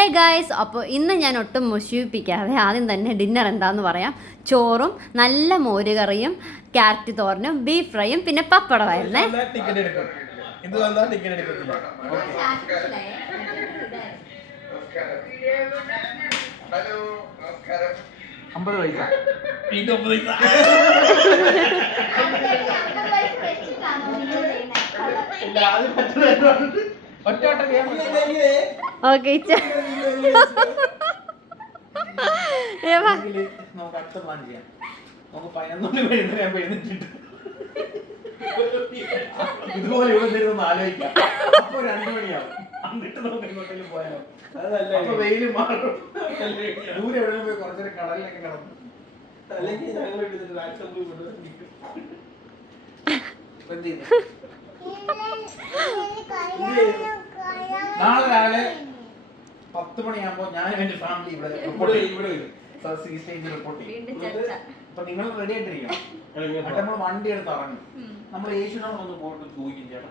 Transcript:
Hey guys, അപ്പോൾ ഇന്ന് ഞാൻ ഒട്ടും മുഷിപ്പിക്കാതെ ആദ്യം തന്നെ ഡിന്നർ എന്താണെന്ന് പറയാം. ചോറും നല്ല മോരുകറിയും ക്യാരറ്റ് തോരനും ബീഫ് ഫ്രൈയും പിന്നെ പപ്പടമായിരുന്നേ. ഓക്കെ ഇതുപോലെ ആലോചിക്കാം. അപ്പൊ 2 മണിയാവും. എന്നിട്ട് നമുക്ക് എങ്ങോട്ടെങ്കിലും പോയാലോ? അപ്പൊ വെയില് മാറും. ദൂരെ എവിടെയും പോയി കുറച്ചേരം കടലിലൊക്കെ കിടന്നു. അല്ലെങ്കിൽ ഞങ്ങൾ നാളെ രാവിലെ 10 മണിയാകുമ്പോ ഞാനും എന്റെ ഫാമിലി ഇവിടെ റിപ്പോർട്ട് ചെയ്യും. അപ്പൊ നിങ്ങൾ റെഡി ആയിട്ടിരിക്കണം. എന്നിട്ട് നമ്മൾ വണ്ടി എടുത്ത് ഇറങ്ങും. നമ്മൾ ഏഷ്യനോട് ഒന്ന് പോയിട്ട് ചോദിക്കും ചേട്ടാ.